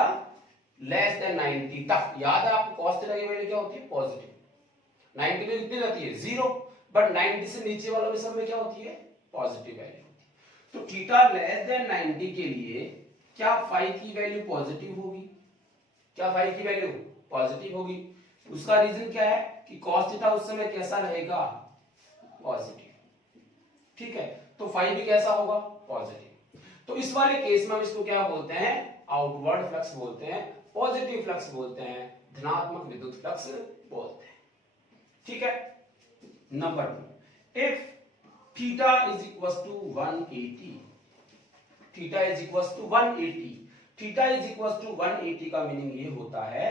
less than 90 तक, याद है आपको cos थीटा की वैल्यू क्या होती है, पॉजिटिव। 90 में कितनी रहती है 0, बट 90 से नीचे वालों में सब में क्या होती है, पॉजिटिव वैल्यू होती है। तो थीटा लेस देन 90 के लिए क्या फाई की वैल्यू पॉजिटिव होगी, क्या फाई की वैल्यू पॉजिटिव होगी। उसका रीजन क्या है कि cos थीटा उस समय कैसा रहेगा, पॉजिटिव, ठीक है, तो फाई भी कैसा होगा, पॉजिटिव। तो इस वाले केस में हम इसको क्या बोलते हैं, आउटवर्ड फ्लक्स बोलते हैं, पॉजिटिव फ्लक्स बोलते हैं, धनात्मक विद्युत फ्लक्स बोलते हैं, ठीक है। Number 2, if theta is equal to 180, theta is equal to 180, theta is equal to 180 का मीनिंग ये होता है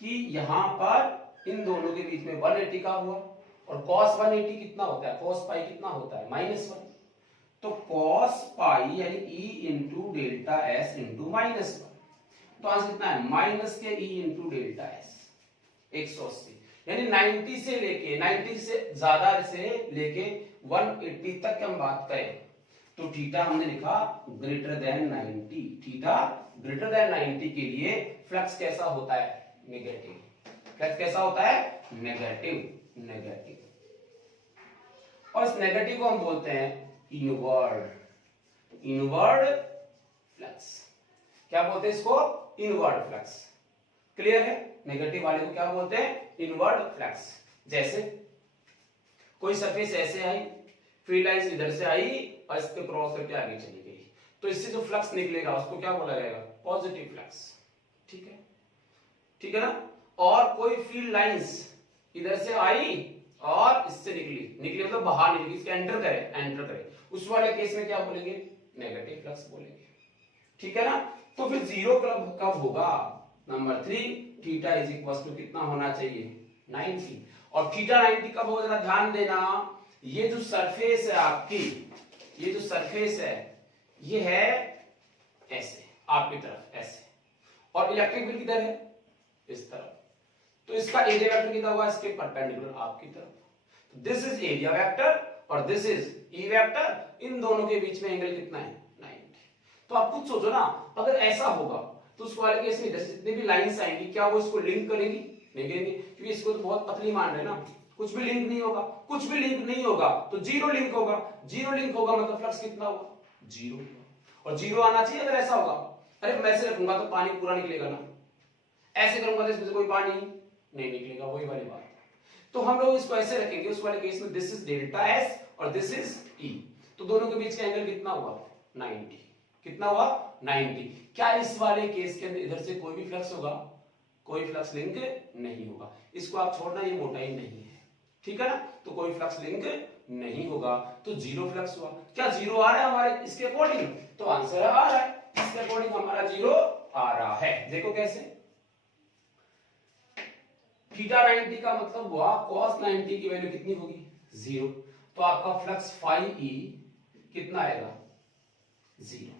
कि यहां पर इन दोनों के बीच में 180 का हुआ, और cos 180 कितना होता है, cos पाई कितना होता है -1, तो cos पाई यानी E into delta S into -1, तो आंसर कितना है माइनस के E इंटू डेल्टा एस 180, यानी 90 से लेके 90 से ज्यादा से लेके 180 तक हम बात करें तो थीटा हमने लिखा greater than 90, theta greater than 90 के लिए फ्लक्स कैसा होता है, नेगेटिव, फ्लक्स कैसा होता है, नेगेटिव, नेगेटिव। और इस नेगेटिव को हम बोलते हैं इनवर्ड, इनवर्ड फ्लक्स। क्या बोलते हैं इसको, इनवर्ड फ्लक्स, क्लियर है। नेगेटिव वाले को क्या बोलते हैं, इनवर्ड फ्लक्स। जैसे कोई सरफेस ऐसे आई, फील्ड लाइंस इधर से आई और इसके क्रॉस करके आगे चली गई, तो इससे जो फ्लक्स निकलेगा उसको क्या बोला जाएगा, पॉजिटिव फ्लक्स, ठीक है, ठीक है ना। और कोई फील्ड लाइंस इधर से आई और इससे निकली मतलब बाहर निकली, इसके एंटर करे, उस वाले केस में क्या बोलेंगे? नेगेटिव फ्लक्स बोलेंगे। ठीक है ना? तो फिर जीरो कब होगा? Number 3, theta is equal to कितना होना चाहिए? 90। और थीटा 90 कब होगा? जरा ध्यान देना, ये जो सरफेस है आपकी, ये जो सरफेस है ये है ऐसे आपकी तरफ ऐसे, और इलेक्ट्रिक फील्ड किधर है? इस तरफ। तो इसका एरिया वेक्टर कितना होगा? इसके परपेंडिकुलर आपकी तरफ। दिस इज एरिया वेक्टर और दिस इज ई वेक्टर। इन दोनों के बीच में एंगल कितना है? 90। तो आप खुद सोचो ना, अगर ऐसा होगा तो उस वाले केस में जितने भी लाइंस आएंगी क्या वो इसको लिंक करेंगी? नहीं करेंगी, क्योंकि इसको तो बहुत पतली मान रहे हैं ना, कुछ भी लिंक नहीं होगा। कुछ भी लिंक नहीं होगा तो जीरो लिंक होगा। जीरो लिंक होगा मतलब फ्लक्स कितना होगा? जीरो। और जीरो आना चाहिए अगर ऐसा होगा। अरे मैं ऐसे रखूंगा तो पानी पूरा निकलेगा ना, ऐसे करूंगा तो इसमें से कोई पानी नहीं निकलेगा, वही वाली बात। तो हम लोग इसको ऐसे रखेंगे उस वाले केस में, दिस इज डेल्टा एस और दिस इज ई। तो दोनों के बीच का एंगल कितना हुआ? 90। कितना हुआ? 90। क्या इस वाले केस के अंदर इधर से कोई भी फ्लक्स होगा? कोई फ्लक्स लिंक नहीं होगा। इसको आप छोड़ना, ये मोटाई नहीं है। ठीक है ना? तो कोई फ्लक्स लिंक नहीं होगा, तो जीरो फ्लक्स हुआ। क्या जीरो आ रहा है हमारे इसके अकॉर्डिंग? तो आंसर आ रहा है, इसके अकॉर्डिंग हमारा जीरो आ रहा है। देखो कैसे, थीटा 90 का मतलब हुआ cos 90 की वैल्यू कितनी होगी? 0। तो आपका फ्लक्स फाई ई कितना आएगा? 0।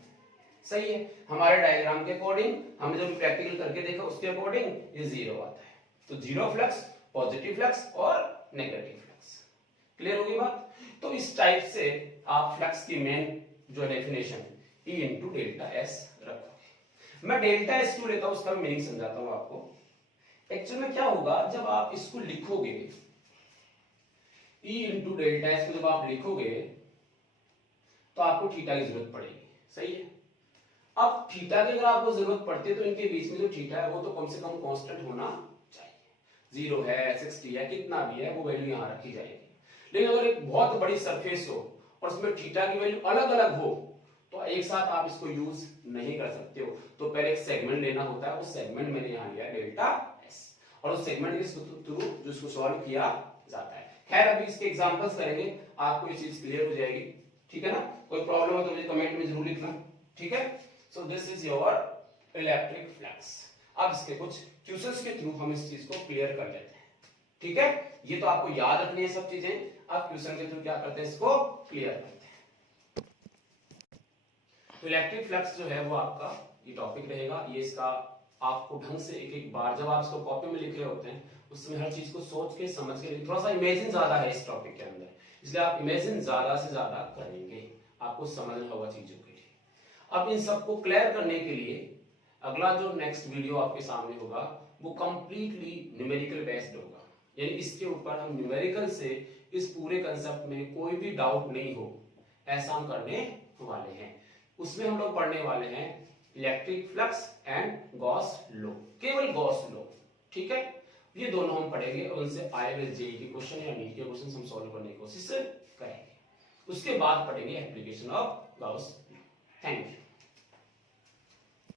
सही है, हमारे डायग्राम के अकॉर्डिंग, हमने जब प्रैक्टिकल करके देखा उसके अकॉर्डिंग ये 0 आता है। तो जीरो फ्लक्स, पॉजिटिव फ्लक्स और नेगेटिव फ्लक्स। क्लियर होगी बात? तो इस टाइप से आप फ्लक्स की मेन जो definition E into delta S रखोगे। मैं डेल्टा एस क्यों लेता हूं उसका मीनिंग समझाता हूं आपको। एक्चुअल में क्या होगा, जब आप इसको लिखोगे E इंटू डेल्टा एस को जब आप लिखोगे तो आपको थीटा की जरूरत पड़ेगी। सही है? अब थीटा की अगर आपको जरूरत पड़ती है तो इनके बीच में जो थीटा है वो तो कम से कम कांस्टेंट होना चाहिए। 0 है, 60 है, कितना भी है वो वैल्यू यहां रखी जाएगी। लेकिन अगर एक बहुत बड़ी सरफेस हो और उसमें थीटा की वैल्यू अलग अलग हो तो एक साथ आप इसको यूज नहीं कर सकते हो। तो पहले एक सेगमेंट लेना होता है, वो सेगमेंट मैंने यहां लिया डेल्टा एस, और उस सेगमेंट के थ्रू जो इसको सॉल्व किया जाता है। खैर अभी इसके एग्जांपल्स करेंगे, आपको ये चीज क्लियर हो जाएगी। ठीक है ना? कोई प्रॉब्लम हो तो मुझे कमेंट में जरूर लिखना। ठीक है? सो this is your electric flux. अब इसके कुछ क्वेश्चंस के थ्रू हम इस चीज को क्लियर कर लेते हैं। ठीक है? ये तो आपको याद रखनी है सब चीजें। अब क्वेश्चन के थ्रू क्या करते हैं, इसको क्लियर करते हैं। तो इलेक्ट्रिक फ्लक्स जो है वो आपका ये टॉपिक रहेगा। ये इसका आपको ढंग से एक एक बार जब आप इसको कॉपी में लिख रहे होते हैं उसमें हर चीज को सोच के समझ के, थोड़ा सा इमेजिन ज्यादा है इस टॉपिक के अंदर, इसलिए आप इमेजिन ज्यादा से ज्यादा करेंगे, आपको समझना होगा चीजों के लिए। अब इन सबको क्लियर करने के लिए अगला जो नेक्स्ट वीडियो आपके सामने होगा वो कंप्लीटली न्यूमेरिकल बेस्ड होगा। यानी इसके ऊपर हम न्यूमेरिकल से इस पूरे कंसेप्ट में कोई भी डाउट नहीं हो ऐसा हम करने वाले हैं। उसमें हम लोग पढ़ने वाले हैं electric flux and Gauss law, केवल गॉस लॉ। ठीक है? ये दोनों हम पढ़ेंगे और उनसे आए हुए जेईई के क्वेश्चन या नीट के क्वेश्चन हम सॉल्व करने की कोशिश करेंगे। उसके बाद पढ़ेंगे application of Gauss law. Thank you.